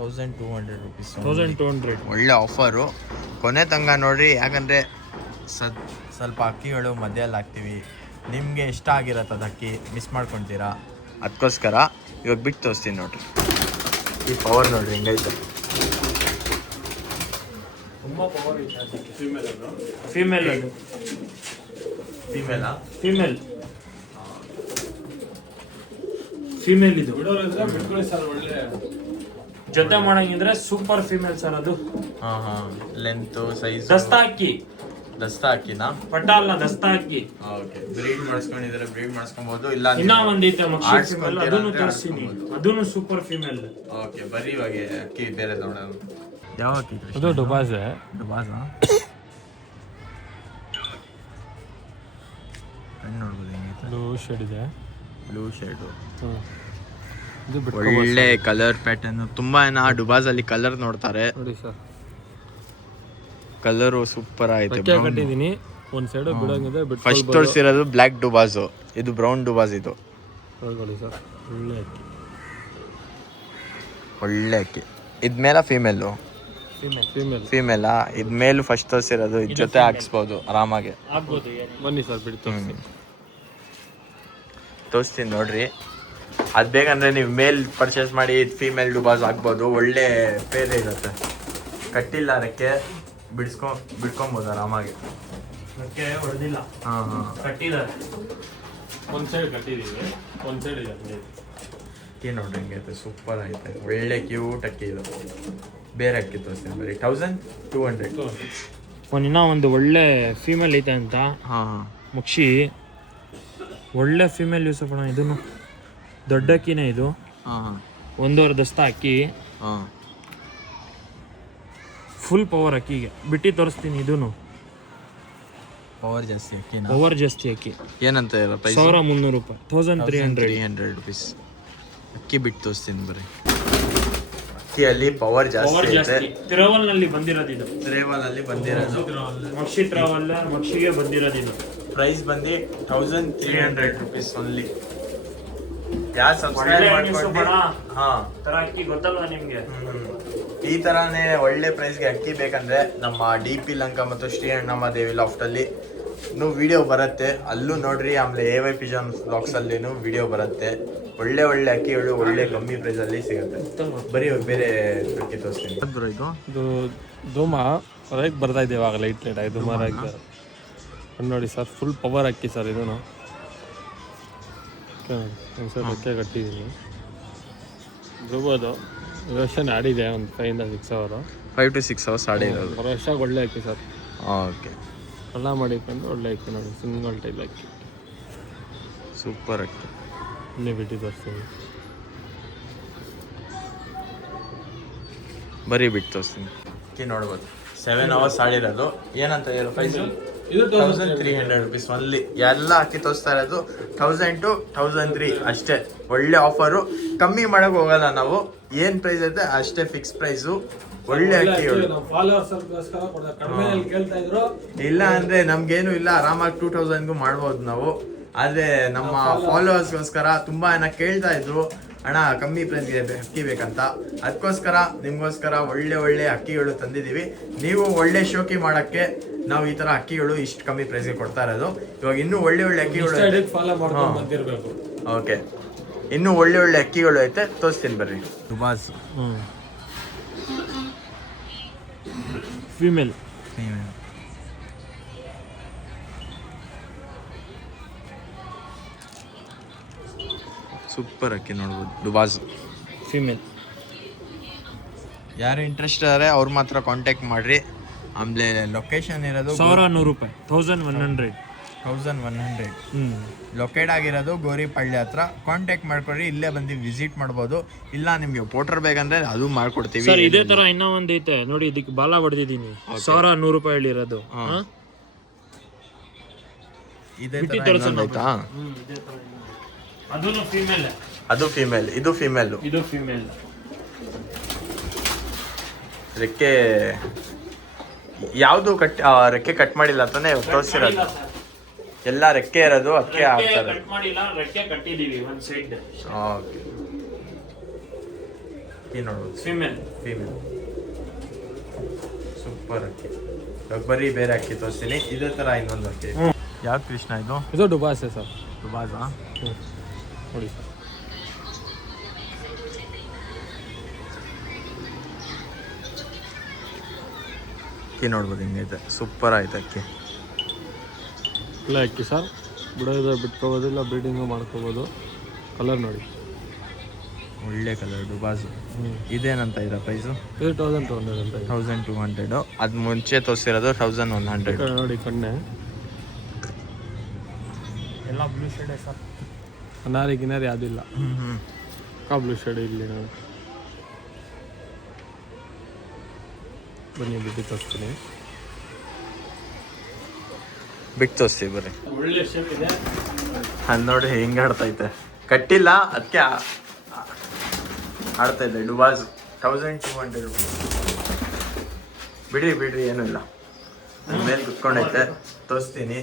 1200 ರುಪೀಸ್. 1200. ಒಳ್ಳೆ ಆಫರು. ಕೊನೆ ತನಕ ನೋಡ್ರಿ, ಯಾಕಂದರೆ ಸ್ವಲ್ಪ ಅಕ್ಕಿಗಳು ಮಧ್ಯದಲ್ಲಿ ಹಾಕ್ತೀವಿ. ನಿಮಗೆ ಇಷ್ಟ ಆಗಿರತ್ತದ ಅಕ್ಕಿ ಮಿಸ್ ಮಾಡ್ಕೊತೀರಾ, ಅದಕ್ಕೋಸ್ಕರ ಇವಾಗ ಬಿಟ್ಟು ತೋರಿಸ್ತೀನಿ ನೋಡ್ರಿ. ಈ ಪವರ್ ನೋಡ್ರಿ ಹೆಂಗೈತೆ. ತುಂಬ ಪವರ್ ಐತೆ. ಫೀಮೇಲ್ ಅದು. ಫೀಮೇಲ್ ಅದು. ಫೀಮೇಲಾ? ಫೀಮೇಲ್. ಫೀಮೇಲ್ ಇದು. ಬಿಟ್ಕೊಳ್ಳಿ ಸರ್. ಒಳ್ಳೆ ಜೊತೆ ಮಾಡಂಗಿದ್ರೆ ಸೂಪರ್ ಫೀಮೇಲ್ ಸರ್ ಅದು. Length size. ದಸ್ತಾ ಅಕ್ಕಿ. ದಸ್ತಾ ಅಕ್ಕಿನಾ? ಪಟ್ಟ ಅಲ್ಲ, ದಸ್ತಾ ಅಕ್ಕಿ. ಓಕೆ. ಬ್ರೀಡ್ ಮಾಡಿಸ್ಕೊಂಡಿದ್ರೆ ಬ್ರೀಡ್ ಮಾಡಿಸ್ಕೊಬೋದು, ಇಲ್ಲ ಇನ್ನ ಒಂದೈತೆ ಮಕ್ಷಿ ಫೀಮೇಲ್, ಅದನ್ನು ತೋರಿಸ್ತೀನಿ. ಅದನ್ನು ಸೂಪರ್ ಫೀಮೇಲ್. ಓಕೆ. ಬರೀ ಇವಾಗ ಅಕ್ಕಿ ಬೇರೆ ನೋಡೋಣ. ಯಾವ ಅಕ್ಕಿ? ಅದು ಡುಬಾಸೆ. ಡುಬಾಸಾ? ಕಣ್ಣು ನೋಡ್ಬೋದು ಹೆಂಗೈತೆ. ಬ್ಲೂ ಶೇಡ್ ಇದೆ. Blue shade. ಇದು ಒಳ್ಳೆ ಕಲರ್ ಪ್ಯಾಟರ್ನ್. ತುಂಬಾ ಜನ ಡುಬಾಸಲ್ಲಿ ಕಲರ್ ನೋಡ್ತಾರೆ. ನೋಡಿ ಸರ್, ಕಲರು ಸೂಪರ್ ಆಯ್ತು. ಕಟ್ಟಿದ್ದೀನಿ. ಒಂದು ಸೈಡ್ ಬಿಡಂಗಿದೆ. ಫಸ್ಟ್ ತೋರಿಸಿರೋದು ಬ್ಲ್ಯಾಕ್ ಡುಬಾಸು, ಇದು ಬ್ರೌನ್ ಡುಬಾಸ್. ಇದು ನೋಡಿ ಸರ್, ಒಳ್ಳೆ ಅಕ್ಕಿ. ಒಳ್ಳೆ ಅಕ್ಕಿ. ಇದ್ಮೇಲೆ ಫೀಮೇಲು? ಫೀಮೇಲಾ? ಇದ್ಮೇಲು ಫಸ್ಟ್ ತೋರಿಸಿರೋದು. ಇದ್ ಜೊತೆ ಹಾಕ್ಸ್ಬೋದು ಆರಾಮಾಗಿ. ಬನ್ನಿ ಸರ್, ಬಿಡ್ತು ತೋರಿಸ್ತೀನಿ ನೋಡ್ರಿ. ಅದು ಬೇಕಂದ್ರೆ ನೀವು ಮೇಲ್ ಪರ್ಚೇಸ್ ಮಾಡಿ ಫೀಮೇಲ್ ಡುಬಾಸ್ ಆಗ್ಬೋದು. ಒಳ್ಳೆ ಪೇರ್ ಇರುತ್ತೆ. ಕಟ್ಟಿಲ್ಲ ಅದಕ್ಕೆ ಬಿಡ್ಕೊಬೋದು ಆರಾಮಾಗಿ. ಹೊಡೆದಿಲ್ಲ. ಕಟ್ಟಿದ್ದಾರೆ. ಒಂದು ಸೈಡ್ ಕಟ್ಟಿದ್ದೀವಿ, ಒಂದು ಸೈಡ್ ಇದೆ. ಅಕ್ಕಿ ನೋಡ್ರಿ ಹಿಂಗೈತೆ, ಸೂಪರ್ ಐತೆ. ಒಳ್ಳೆ ಕ್ಯೂಟ್ ಅಕ್ಕಿ ಇದು. ಬೇರೆ ಅಕ್ಕಿ ತೋರಿಸ್ತೀನಿ ಬರೀ. 1200. ಇನ್ನೂ ಒಂದು ಒಳ್ಳೆ ಫೀಮೇಲ್ ಐತೆ ಅಂತ. ಮಕ್ಷಿ ಒಳ್ಳೆ ಫೀಮೇಲ್ ಯೂಸಫಣ. ಇದನ್ನು ದೊಡ್ಡ ಅಕ್ಕಿನೇ ಇದು. 1.5 ದಸ್ತಾ ಅಕ್ಕಿ. ಫುಲ್ ಪವರ್ ಅಕ್ಕಿಗೆ. ಬಿಟ್ಟು ತೋರಿಸ್ತೀನಿ. ಇದನ್ನು ಪವರ್ ಜಾಸ್ತಿ ಅಕ್ಕಿ. ಪವರ್ ಜಾಸ್ತಿ ಅಕ್ಕಿ. ಏನಂತ ಇರೋ ಪ್ರೈಸ್? 1300 ರೂಪಾಯಿ. 1300 ರುಪೀಸ್. ಅಕ್ಕಿ ಬಿಟ್ಟು ತೋರಿಸ್ತೀನಿ ಬರೀ. ಅಕ್ಕಿಯಲ್ಲಿ ಪವರ್ ಜಾಸ್ತಿ ಇದೆ. ಟ್ರಾವೆಲ್ ನಲ್ಲಿ ಬಂದಿರೋದು ಇದು. ಟ್ರಾವೆಲ್ ಅಲ್ಲಿ ಬಂದಿರೋದು. ಮಕ್ಷಿ ಟ್ರಾವೆಲ್ ಮಕ್ಷಿಗೆ ಬಂದಿರೋದು ಇದು. ಪ್ರೈಸ್ ಬಂದು 1300 ರುಪೀಸ್ ಓನ್ಲಿ. ಯಾರು ಸಬ್ಸ್ಕ್ರೈಬ್ ಮಾಡ್ಕೊಂಡು ಅಕ್ಕಿ ಗೊತ್ತಲ್ವಾ ನಿಮ್ಗೆ? ಈ ತರಾನೇ ಒಳ್ಳೆ ಪ್ರೈಸ್ಗೆ ಅಕ್ಕಿ ಬೇಕಂದ್ರೆ ನಮ್ಮ DP ಲಂಕಾ ಮತ್ತು ಶ್ರೀ ಅಣ್ಣಮ್ಮ ದೇವಿ ಲಾಫ್ಟಲ್ಲಿ ವಿಡಿಯೋ ಬರುತ್ತೆ. ಅಲ್ಲೂ ನೋಡ್ರಿ. ಆಮೇಲೆ AY ಪಿಜನ್ ಬ್ಲಾಗ್ಸ್ ಅಲ್ಲಿನೂ ವಿಡಿಯೋ ಬರುತ್ತೆ. ಒಳ್ಳೆ ಒಳ್ಳೆ ಅಕ್ಕಿಗಳು ಒಳ್ಳೆ ಕಮ್ಮಿ ಪ್ರೈಸ್ ಅಲ್ಲಿ ಸಿಗುತ್ತೆ. ಬರೀ ಬೇರೆ ಅಕ್ಕಿ ತೋರಿಸ್ತೀನಿ. ಇದು ಧೂಮ ರೈಟ್ ಬರ್ತಾ ಇದೆ ಇವಾಗ. ಲೈಟ್ ಆಗಿ ಧೂಮ ಆಗಿದ್ದಾರೆ. ನೋಡಿ ಸರ್, ಫುಲ್ ಪವರ್ ಅಕ್ಕಿ ಸರ್. ಇದೂ ಒಂದು ಸರ್ ಅಕ್ಕಿ ಕಟ್ಟಿದ್ದೀನಿ. ಬರ್ಬೋದು. ವರ್ಷನ್ ಆಡಿದೆ ಒಂದು 5 ಇಂದ 6 ಅವರ್. 5 to 6 hours ಆಡಿರೋದು. ವರ್ಷ ಒಳ್ಳೆ ಅಕ್ಕಿ ಸರ್. ಓಕೆ. ಎಲ್ಲ ಮಾಡಿಕೊಂಡು ಒಳ್ಳೆ ಅಕ್ಕಿ ನೋಡಿ. ಸಿಂಗಲ್ ಟೈಲ್ ಅಕ್ಕಿ, ಸೂಪರ್ ಅಕ್ಕಿ. ಇನ್ನೇ ಬಿಟ್ಟು ತೋರಿಸ್ತೀನಿ. ಬರೀ ಬಿಟ್ಟು ತೋರಿಸ್ತೀನಿ. ಅಕ್ಕಿ ನೋಡ್ಬೋದು 7 ಅವರ್ಸ್ ಆಡಿರೋದು. ಏನಂತ ಹೇಳೋ ಪ್ರೈಸು? ಇದು 1300 ರುಪೀಸ್ ಓನ್ಲಿ. ಎಲ್ಲ ಅಕ್ಕಿ ತೋರಿಸ್ತಾ ಇರೋದು 1000 to 1003 ಅಷ್ಟೇ. ಒಳ್ಳೆ ಆಫರು. ಕಮ್ಮಿ ಮಾಡಕ್ಕೆ ಹೋಗಲ್ಲ ನಾವು. ಏನು ಪ್ರೈಸ್ ಐತೆ ಅಷ್ಟೇ ಫಿಕ್ಸ್ ಪ್ರೈಸು. ಒಳ್ಳೆ ಅಕ್ಕಿಗಳು. ಇಲ್ಲ ಅಂದ್ರೆ ನಮ್ಗೇನು ಇಲ್ಲ, ಆರಾಮಾಗಿ 2000ಗೂ ಮಾಡ್ಬೋದು ನಾವು. ಆದರೆ ನಮ್ಮ ಫಾಲೋವರ್ಸ್ಗೋಸ್ಕರ ತುಂಬ ಜನ ಕೇಳ್ತಾ ಇದ್ರು ಅಣ್ಣ ಕಮ್ಮಿ ಪ್ರೈಸ್ಗೆ ಅಕ್ಕಿ ಬೇಕಂತ. ಅದಕ್ಕೋಸ್ಕರ ನಿಮಗೋಸ್ಕರ ಒಳ್ಳೆ ಅಕ್ಕಿಗಳು ತಂದಿದ್ದೀವಿ. ನೀವು ಒಳ್ಳೆ ಶೋಕಿ ಮಾಡೋಕ್ಕೆ ನಾವು ಈ ಥರ ಅಕ್ಕಿಗಳು ಇಷ್ಟು ಕಮ್ಮಿ ಪ್ರೈಸ್ಗೆ ಕೊಡ್ತಾ ಇರೋದು. ಇವಾಗ ಇನ್ನೂ ಒಳ್ಳೆ ಅಕ್ಕಿಗಳು ಫಾಲೋ ಮಾಡ್ಕೊಂಡು ಬಂದಿರಬೇಕು. ಓಕೆ, ಇನ್ನೂ ಒಳ್ಳೆ ಅಕ್ಕಿಗಳು ಐತೆ, ತೋರಿಸ್ತೀನಿ ಬರ್ರಿ. ದುಬಾಸ್ ಫೀಮೇಲ್ ಸೂಪರ್ ಅಕ್ಕಿ ನೋಡ್ಬೋದು, ದುಬಾಸ್ ಫೀಮೇಲ್. ಯಾರು ಇಂಟ್ರೆಸ್ಟ್ ಇದ್ದಾರೆ ಅವ್ರು ಮಾತ್ರ ಕಾಂಟ್ಯಾಕ್ಟ್ ಮಾಡಿರಿ. ಆಮೇಲೆ ಲೊಕೇಶನ್ ಇರೋದು 1100 ರೂಪಾಯಿ, 1100. 1100 ಲೊಕೇಟ್ ಆಗಿರೋದು ಗೋರಿಪಳ್ಳಿ ಹತ್ರ. ಕಾಂಟ್ಯಾಕ್ಟ್ ಮಾಡ್ಕೊಳ್ರಿ, ಇಲ್ಲೇ ಬಂದು ವಿಸಿಟ್ ಮಾಡ್ಬೋದು. ಇಲ್ಲ ನಿಮಗೆ ಪೋಟರ್ ಬೇಕಂದ್ರೆ ಅದು ಮಾಡ್ಕೊಡ್ತೀವಿ. ಸರ್ ಇದೇ ತರ ಇನ್ನೂ ಒಂದು ಐತೆ ನೋಡಿ, ಇದಕ್ಕೆ ಬಾಲ ಹೊಡೆದಿದ್ದೀನಿ. 1100 ರೂಪಾಯಿ ಹೇಳಿರೋದು. ಇದೇ ತರ ಇನ್ನೊಂದು ಆಯ್ತಾ? ಅದು ಫೀಮೇಲ್, ಅದು ಫೀಮೇಲ್, ಇದು ಫೀಮೇಲ್. ಇದು ಫೀಮೇಲ್. ರೆಕ್ಕೆ ಯಾವುದು ರೆಕ್ಕೆ ಕಟ್ ಮಾಡಿಲ್ಲ ಅಂತಾನೆ ತೋರಿಸಿರೋದು. ಎಲ್ಲ ರೆಕ್ಕೆ ಇರೋದು ಅಕ್ಕೆ ಆಗ್ತಾರೆ. ಕಟ್ ಮಾಡಿಲ್ಲ, ರೆಕ್ಕೆ ಕಟ್ಟಿದೀವಿ ಒಂದು ಸೈಡ್. ಓಕೆ, ಈ ನೋಡ್ಬೋದು ಫೀಮೇಲ್. ಸೂಪರ್ ಅಕ್ಕಿ. ಇವಾಗ ಬರೀ ಬೇರೆ ಅಕ್ಕಿ ತೋರಿಸ್ತೀನಿ. ಇದೇ ತರ ಇನ್ನೊಂದು ಅಕ್ಕಿ. ಯಾವ ಕೃಷ್ಣ ಇದು? ಇದು ಡುಬಾಸೆ ಸರ್. ದುಬಾಸಾ? ನೋಡಿ ಸರ್, ಅಕ್ಕಿ ನೋಡ್ಬೋದು ಹಿಂಗೈತೆ, ಸೂಪರ್ ಆಯ್ತು ಅಕ್ಕಿ. ಇಲ್ಲ ಅಕ್ಕಿ ಸರ್, ಬಿಡೋದು ಬಿಟ್ಕೋಬೋದು, ಇಲ್ಲ ಬ್ರೀಡಿಂಗು ಮಾಡ್ಕೋಬೋದು. ಕಲರ್ ನೋಡಿ, ಒಳ್ಳೆ ಕಲರ್ ಡುಬಾಸು. ಇದೇನಂತ ಇದೆ ಪ್ರೈಸು? ಇದು 1200 ಅಂತ. 1200. ಅದು ಮುಂಚೆ ತೋರಿಸಿರೋದು 1100. ನೋಡಿ ಕಣ್ಣೆ ಎಲ್ಲ ಬ್ಲೂ ಶೇಡ್ ಸರ್. ಗಿನಾರಿ ಯಾವುದಿಲ್ಲ, ಬ್ಲೂ ಶೇಡ್ ಇಲ್ಲಿ ನೋಡಿ. ಬನ್ನಿ ಬಿಟ್ಟು ತೋರಿಸ್ತೀನಿ. ಬಿಟ್ಟು ತೋರಿಸ್ತೀವಿ ಬರ್ರಿ. ಒಳ್ಳೆ ಶೇಪ್ ಇದೆ. ಅದು ನೋಡಿ ಹಿಂಗೆ ಆಡ್ತೈತೆ, ಕಟ್ಟಿಲ್ಲ ಅದಕ್ಕೆ ಆಡ್ತೈತೆ. ಡುಬಾಸ್ 1200 ಬಿಡ್ರಿ ಏನೂ ಇಲ್ಲ. ಮೇಲೆ ಕುತ್ಕೊಂಡೈತೆ, ತೋರಿಸ್ತೀನಿ.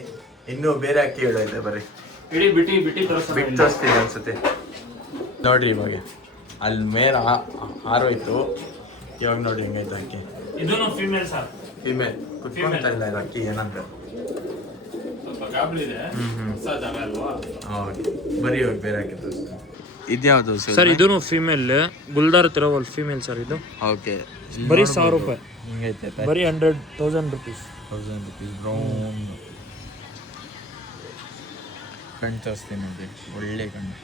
ಇನ್ನೂ ಬೇರೆ ಅಕ್ಕಿಗಳು ಐತೆ ಬರ್ರಿ. ಬಿಟ್ಟು ತೋರಿಸ್ತೀನಿ ಅನ್ಸುತ್ತೆ. ನೋಡ್ರಿ ಇವಾಗ ಅಲ್ಲಿ ಮೇಲೆ ಹಾರೋಯ್ತು. ಇವಾಗ ನೋಡಿ ಹೆಂಗೈತೆ ಅಕ್ಕಿ. ಇದು ಫೀಮೇಲ್ ಸರ್. ಫೀಮೇಲ್ ಕುತ್ಕೊಂತ ಇಲ್ಲ ಇದು ಅಕ್ಕಿ ಏನಂದ್ರೆ. ಬರೀ ಇವಾಗ ಬೇರೆ ಅಕ್ಕಿ ತೋರಿಸ್ತೀನಿ. ಇದ್ಯಾವುದು ಸರ್? ಇದೂ ಫೀಮೇಲ್, ಗುಲ್ದಾರ್ ತಿರೋವಲ್ ಫೀಮೇಲ್ ಸರ್ ಇದು. ಓಕೆ, ಬರೀ 1000 ರೂಪಾಯಿ. ಹಿಂಗೈತೆ ಬರೀ 1000 ರೂಪೀಸ್. 1000 ರೂಪೀಸ್. ಬ್ರೌನ್ ಕಣ್ಣು ತೋರಿಸ್ತೀನಿ ನೋಡಿ, ಒಳ್ಳೆ ಕಣ್ಣು.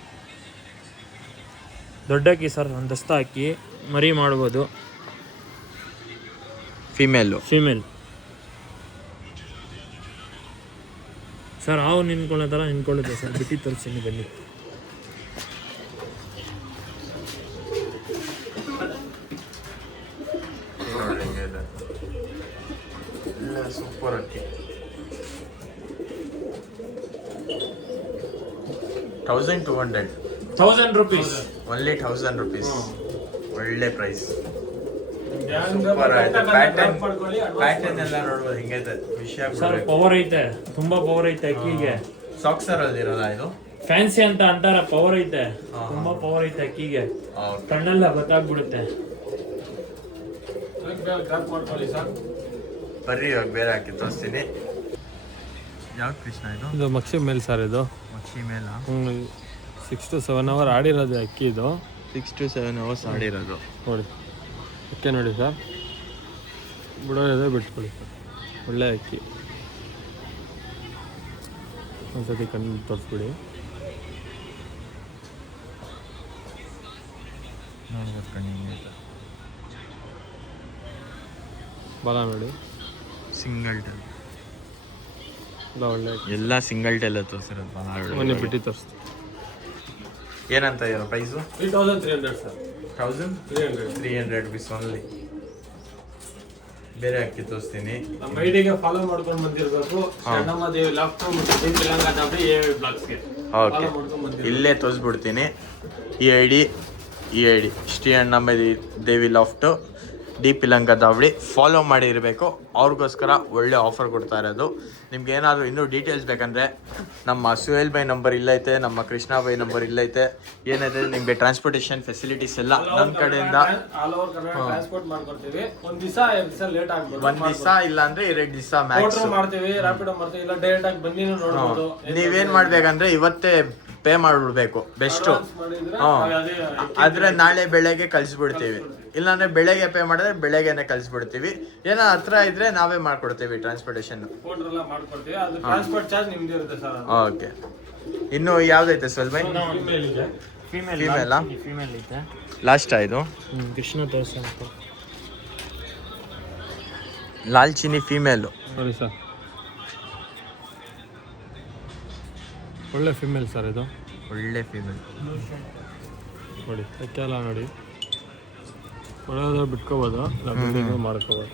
ದೊಡ್ಡ ಅಕ್ಕಿ ಸರ್, ಒಂದು ದಸ್ತ ಅಕ್ಕಿ ಮರಿ ಮಾಡ್ಬೋದು. Female sir. ಹಾವು ನಿಂತ್ಕೊಳ್ಳೋ ಥರ ನಿಂತ್ಕೊಳ್ಳುತ್ತೆ ಸರ್. ಬಿಟ್ಟು ತೋರಿಸ್ತೀನಿ ಬನ್ನಿ. ಸೂಪರ್ ಅಕ್ಕಿ. 1000 ರೂಪೀಸ್. Only 1000 rupees. ಒಳ್ಳೆ ಪ್ರೈಸ್. ಪ್ಯಾಟರ್ನ್ ಎಲ್ಲ ನೋಡ್ಬೋದು ಹಿಂಗೈತೆ. ವಿಷಯ ಸರ್ ಪವರ್ ಐತೆ, ತುಂಬಾ ಪವರ್ ಐತೆ ಅಕ್ಕಿಗೆ. ಸಾಕ್ಸರ್ ಅಲ್ಲಿ ಇರೋಲ್ಲ ಇದು? ಫ್ಯಾನ್ಸಿ ಅಂತ ಅಂತಾರ. ಪವರ್ ಐತೆ, ತುಂಬಾ ಪವರ್ ಐತೆ ಅಕ್ಕಿಗೆ. ಕಣ್ಣೆಲ್ಲ ಗೊತ್ತಾಗ್ಬಿಡುತ್ತೆ. ಬರ್ರಿ ಇವಾಗ ಬೇರೆ ಹಾಕಿ ತೋರಿಸ್ತೀನಿ. ಯಾವ ಕೃಷ್ಣ ಇದು? ಇದು ಮಕ್ಷಿ ಮೇಲ್ ಸರ್. ಇದು ಮಕ್ಷಿ ಮೇಲ 6 to 7 hours ಆಡಿರೋದು ಅಕ್ಕಿ. ಇದು 6 to 7 hours ಆಡಿರೋದು. ನೋಡಿ ಅಕ್ಕಿ ನೋಡಿ ಸರ್, ಬಿಡೋದೇ ಬಿಟ್ಕೊಳ್ಳಿ ಸರ್. ಒಳ್ಳೆ ಅಕ್ಕಿ. ಒಂದ್ಸತಿ ಕಣ್ಣು ತೋರಿಸ್ಬಿಡಿ. ನೋಡ್ಬೋದು ಕಣ್ಣಿಗೆ. ಬಲ ನೋಡಿ, ಸಿಂಗಲ್ ಟೆಲ್ ಎಲ್ಲ ಒಳ್ಳೆ ಎಲ್ಲ ಸಿಂಗಲ್ ಟೆಲ್ ತೋರಿಸಿರೋದು. ಮೊನ್ನೆ ಬಿಟ್ಟು ತೋರಿಸ್ತೀವಿ. ಏನಂತ ಇರೋ ಪ್ರೈಸು? 3300 ಸರ್. 1300 rupees only. ಬೇರೆ ಅಕ್ಕಿ ತೋರಿಸ್ತೀನಿ. ನಮ್ಮ ಐಡಿಗೆ ಫಾಲೋ ಮಾಡ್ಕೊಂಡು ಬಂದಿರಬೇಕು. ಶರಣಮ್ಮದೇವಿ ಲಾಫ್ಟ್ ಮತ್ತು ತೆಲಂಗಾಣದಲ್ಲಿ AV ಬ್ಲಾಗ್ಸ್ಗೆ ಓಕೆ, ಇಲ್ಲೇ ತೋರಿಸ್ಬಿಡ್ತೀನಿ. ಈ I D Shri Annamma Devi loft D ಪಿಲಂಕ ದಾವಡಿ ಫಾಲೋ ಮಾಡಿರಬೇಕು. ಅವ್ರಿಗೋಸ್ಕರ ಒಳ್ಳೆ ಆಫರ್ ಕೊಡ್ತಾ ಇರೋದು. ನಿಮ್ಗೆ ಏನಾದರೂ ಇನ್ನೂ ಡೀಟೇಲ್ಸ್ ಬೇಕಂದರೆ ನಮ್ಮ ಸುಹೇಲ್ ಬೈ ನಂಬರ್ ಇಲ್ಲೈತೆ, ನಮ್ಮ ಕೃಷ್ಣ ಬೈ ನಂಬರ್ ಇಲ್ಲೈತೆ. ಏನಿದೆ ನಿಮಗೆ ಟ್ರಾನ್ಸ್ಪೋರ್ಟೇಷನ್ ಫೆಸಿಲಿಟೀಸ್ ಎಲ್ಲ ನನ್ನ ಕಡೆಯಿಂದ ಆಲ್ ಓವರ್ ಕರ್ನಾಟಕ ಟ್ರಾನ್ಸ್ಪೋರ್ಟ್ ಮಾಡ್ಕೊಡ್ತೀವಿ. ಒಂದು ದಿವಸ 2 ದಿವಸ ಲೇಟ್ ಆಗ್ಬೋದು, 1 ದಿವಸ ಇಲ್ಲ ಅಂದ್ರೆ 2 ದಿವಸ ಮ್ಯಾಕ್ಸ್ ಮಾಡ್ತೀವಿ, ರ್ಯಾಪಿಡೋ ಮಾಡ್ತೀವಿ, ಇಲ್ಲ ಡೈರೆಕ್ಟ್ ಆಗಿ ಬಂದಿನೂ ನೋಡ್ಬೋದು. ನೀವೇನ್ ಮಾಡ್ಬೇಕಂದ್ರೆ ಇವತ್ತೇ ಪೇ ಮಾಡ್ಬಿಡ್ಬೇಕು ಬೆಸ್ಟು. ಆದ್ರೆ ನಾಳೆ ಬೆಳಗ್ಗೆ ಕಳ್ಸಿಬಿಡ್ತೀವಿ, ಇಲ್ಲಾಂದ್ರೆ ಬೆಳಗ್ಗೆ ಪೇ ಮಾಡಿದ್ರೆ ಬೆಳಗ್ಗೆನೆ ಕಳ್ಸಿಬಿಡ್ತೀವಿ. ಏನೋ ಹತ್ರ ಇದ್ರೆ ನಾವೇ ಮಾಡ್ಕೊಡ್ತೀವಿ ಟ್ರಾನ್ಸ್ಪೋರ್ಟೇಷನ್. ಟ್ರಾನ್ಸ್ಪೋರ್ಟ್ ಚಾರ್ಜ್ ನಿಮ್ದು ಇರುತ್ತೆ ಸರ್. ಓಕೆ, ಇನ್ನು ಯಾವ್ದೈತೆ ಸ್ವಲ್ಪ ಫೀಮೇಲ್ ಐತೆ ಲಾಸ್ಟ್ ಇದು ಕೃಷ್ಣ ತೋರ್ಸಪ್ಪ. ಲಾಲ್ ಚಿನಿ ಫೀಮೇಲು ನೋಡಿ ಸರ್, ಒಳ್ಳೆ ಫಿಮೇಲ್ ಸರ್ ಇದು, ಒಳ್ಳೆ ಫೀಮೇಲ್ ನೋಡಿ ಅಕ್ಕೆಲ್ಲ ನೋಡಿ ಒಳ್ಳೆದಾದ್ರೆ ಬಿಟ್ಕೋಬೋದು, ಇಲ್ಲ ಮಾಡ್ಕೋಬೋದು.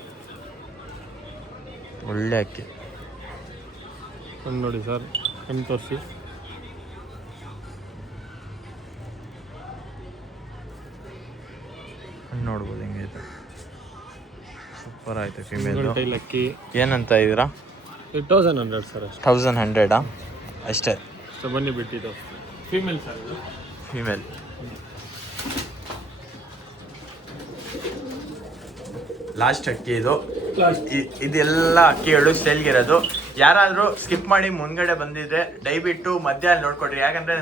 ಒಳ್ಳೆ ಅಕ್ಕಿ ಒಂದು ನೋಡಿ ಸರ್, ಕಣ್ಣು ತೋರಿಸಿ. ನೋಡ್ಬೋದು ಹೆಂಗೈತೆ, ಸೂಪರ್ ಆಯ್ತು ಫೀಮೇಲ್. ಟೈಲ್ ಅಕ್ಕಿ ಏನಂತ ಇದ್ದೀರಾ? 1100 ಸರ್ ಅಷ್ಟೇ. 1100 ಅಷ್ಟೇ. ಸೊ ಬನ್ನಿ ಬಿಟ್ಟಿದ್ದು ಫೀಮೇಲ್ ಸರ್ ಇದು, ಫೀಮೇಲ್. ಲಾಸ್ಟ್ ಅಕ್ಕಿ ಇದು. ಇದೆಲ್ಲ ಅಕ್ಕಿಗಳು ಸೇಲ್ಗಿರೋದು. ಯಾರಾದರೂ ಸ್ಕಿಪ್ ಮಾಡಿ ಮುಂದ್ಗಡೆ ಬಂದಿದ್ರೆ ದಯವಿಟ್ಟು ಮಧ್ಯಾಹ್ನ ನೋಡ್ಕೊಡ್ರಿ. ಯಾಕಂದ್ರೆ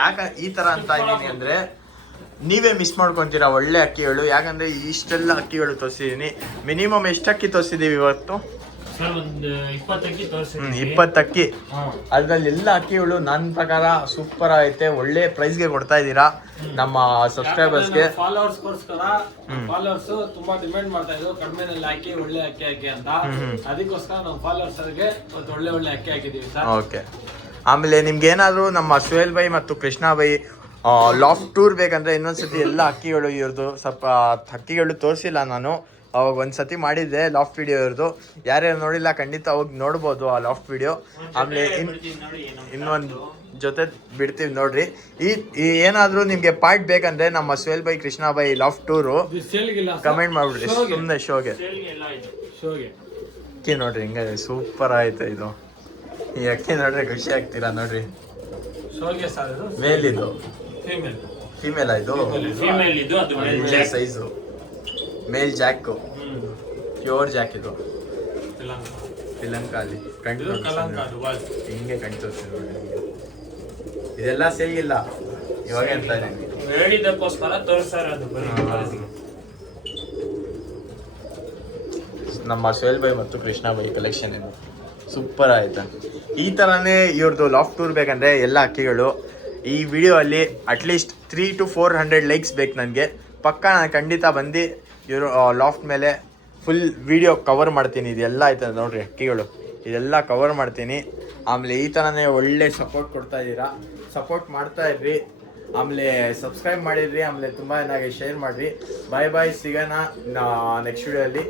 ಯಾಕೆ ಈ ಥರ ಅಂತ ಇದ್ದೀನಿ ಅಂದರೆ ನೀವೇ ಮಿಸ್ ಮಾಡ್ಕೊತೀರಾ ಒಳ್ಳೆ ಅಕ್ಕಿಗಳು. ಯಾಕಂದರೆ ಇಷ್ಟೆಲ್ಲ ಅಕ್ಕಿಗಳು ತೋರಿಸಿದ್ದೀನಿ. ಮಿನಿಮಮ್ ಎಷ್ಟು ಅಕ್ಕಿ ತೋರಿಸಿದ್ದೀವಿ ಇವತ್ತು? ಸರ್ ಒಂದು 20 ಅಕ್ಕಿ ತೋರಿಸಿ. 20 ಅಕ್ಕಿ. ಅದ್ರಲ್ಲಿ ಎಲ್ಲ ಅಕ್ಕಿಗಳು ನನ್ನ ಪ್ರಕಾರ ಸೂಪರ್ ಐತೆ. ಒಳ್ಳೆ ಪ್ರೈಸ್ಗೆ ಕೊಡ್ತಾ ಇದ್ದೀರಾ ನಮ್ಮ ಸಬ್ಸ್ಕ್ರೈಬರ್ಸ್ಗೆ. ಫಾಲೋವರ್ಸ್ ತುಂಬಾ ಡಿಮ್ಯಾಂಡ್ ಮಾಡ್ತಾ ಇದ್ರು ಕಡಿಮೆನಲ್ಲಿ ಹಾಕಿ ಒಳ್ಳೆ ಅಕ್ಕಿ ಹಾಕಿ ಅಂತ. ಅದಕ್ಕೋಸ್ಕರ ನಮ್ಮ ಫಾಲೋವರ್ಸ್ಗೆ ಒಳ್ಳೆ ಒಳ್ಳೆ ಅಕ್ಕಿ ಹಾಕಿದೀವಿ ಸರ್. ಓಕೆ, ಆಮೇಲೆ ನಿಮ್ಗೆ ಏನಾದರೂ ನಮ್ಮ ಸುಹೇಲ್ ಬೈ ಮತ್ತು ಕೃಷ್ಣ ಬೈ ಲಾಫ್ಟ್ ಟೂರ್ ಬೇಕಂದ್ರೆ ಇನ್ನೊಂದ್ಸತಿ ಎಲ್ಲ ಅಕ್ಕಿಗಳು ಇವ್ರದ್ದು ಸ್ವಲ್ಪ ಅಕ್ಕಿಗಳು ತೋರಿಸಿಲ್ಲ ನಾನು. ಅವಾಗ ಒಂದ್ಸತಿ ಮಾಡಿದ್ದೆ ಲಾಫ್ಟ್ ವಿಡಿಯೋ ಇವ್ರದ್ದು. ಯಾರ್ಯಾರು ನೋಡಿಲ್ಲ ಖಂಡಿತ ಹೋಗಿ ನೋಡ್ಬೋದು ಆ ಲಾಫ್ಟ್ ವಿಡಿಯೋ. ಆಮೇಲೆ ಇನ್ನೊಂದು ಜೊತೆ ಬಿಡ್ತೀವಿ ನೋಡ್ರಿ. ಈ ಏನಾದರೂ ನಿಮಗೆ ಪಾರ್ಟ್ ಬೇಕಂದ್ರೆ ನಮ್ಮ ಸುಹೇಲ್ ಬೈ ಕೃಷ್ಣ ಬೈ ಲಾಫ್ಟ್ ಟೂರು ಕಮೆಂಟ್ ಮಾಡ್ಬಿಡ್ರಿ. ಸುಮ್ಮನೆ ಶೋಗೆ ಅಕ್ಕಿ ನೋಡ್ರಿ ಹಿಂಗೆ ಸೂಪರ್ ಆಯ್ತು ಇದು. ಈ ಅಕ್ಕಿ ನೋಡ್ರಿ ಖುಷಿ ಆಗ್ತೀರಾ ನೋಡ್ರಿ. ಮೇಲಿದು ಫೀಮೇಲ್ ಆಯ್ತು, ಒಳ್ಳೆ ಸೈಜು ಮೇಲ್ ಜಾಕು, ಪ್ಯೂರ್ ಜಾಕ್ ಇದು. ಶ್ರೀಲಂಕಾಲಿ ಕಂಡು ಹಿಂಗೆ ಕಣ್ತು ಇದೆಲ್ಲ ಸೇಗಿಲ್ಲ ಇವಾಗ ಅಂತ ಹೇಳಿದಕ್ಕೋಸ್ಕರ ತೋರಿಸ್ತಾರೆ. ನಮ್ಮ ಸುಹೇಲ್ ಬೈ ಮತ್ತು ಕೃಷ್ಣ ಬೈ ಕಲೆಕ್ಷನ್ ಇದು ಸೂಪರ್ ಆಯ್ತಾ. ಈ ಥರನೇ ಇವ್ರದ್ದು ಲಾಫ್ಟ್ ಟೂರ್ ಬೇಕಂದರೆ ಎಲ್ಲ ಅಕ್ಕಿಗಳು ಈ ವಿಡಿಯೋ ಅಲ್ಲಿ ಅಟ್ಲೀಸ್ಟ್ 300 to 400 ಲೈಕ್ಸ್ ಬೇಕು ನನಗೆ. ಪಕ್ಕ ನಾನು ಖಂಡಿತ ಬಂದು ಇವರು ಲಾಫ್ಟ್ ಮೇಲೆ ಫುಲ್ ವಿಡಿಯೋ ಕವರ್ ಮಾಡ್ತೀನಿ. ಇದೆಲ್ಲ ಆಯ್ತದೆ ನೋಡ್ರಿ ಅಕ್ಕಿಗಳು, ಇದೆಲ್ಲ ಕವರ್ ಮಾಡ್ತೀನಿ. ಆಮೇಲೆ ಈ ಥರನೇ ಒಳ್ಳೆ ಸಪೋರ್ಟ್ ಕೊಡ್ತಾ ಇದ್ದೀರಾ, ಸಪೋರ್ಟ್ ಮಾಡ್ತಾ ಇರ್ರಿ. ಆಮೇಲೆ ಸಬ್ಸ್ಕ್ರೈಬ್ ಮಾಡಿದ್ರಿ, ಆಮೇಲೆ ತುಂಬ ಚೆನ್ನಾಗಿ ಶೇರ್ ಮಾಡಿರಿ. ಬಾಯ್ ಬಾಯ್, ಸಿಗೋಣ ನೆಕ್ಸ್ಟ್ ವಿಡಿಯೋಲ್ಲಿ.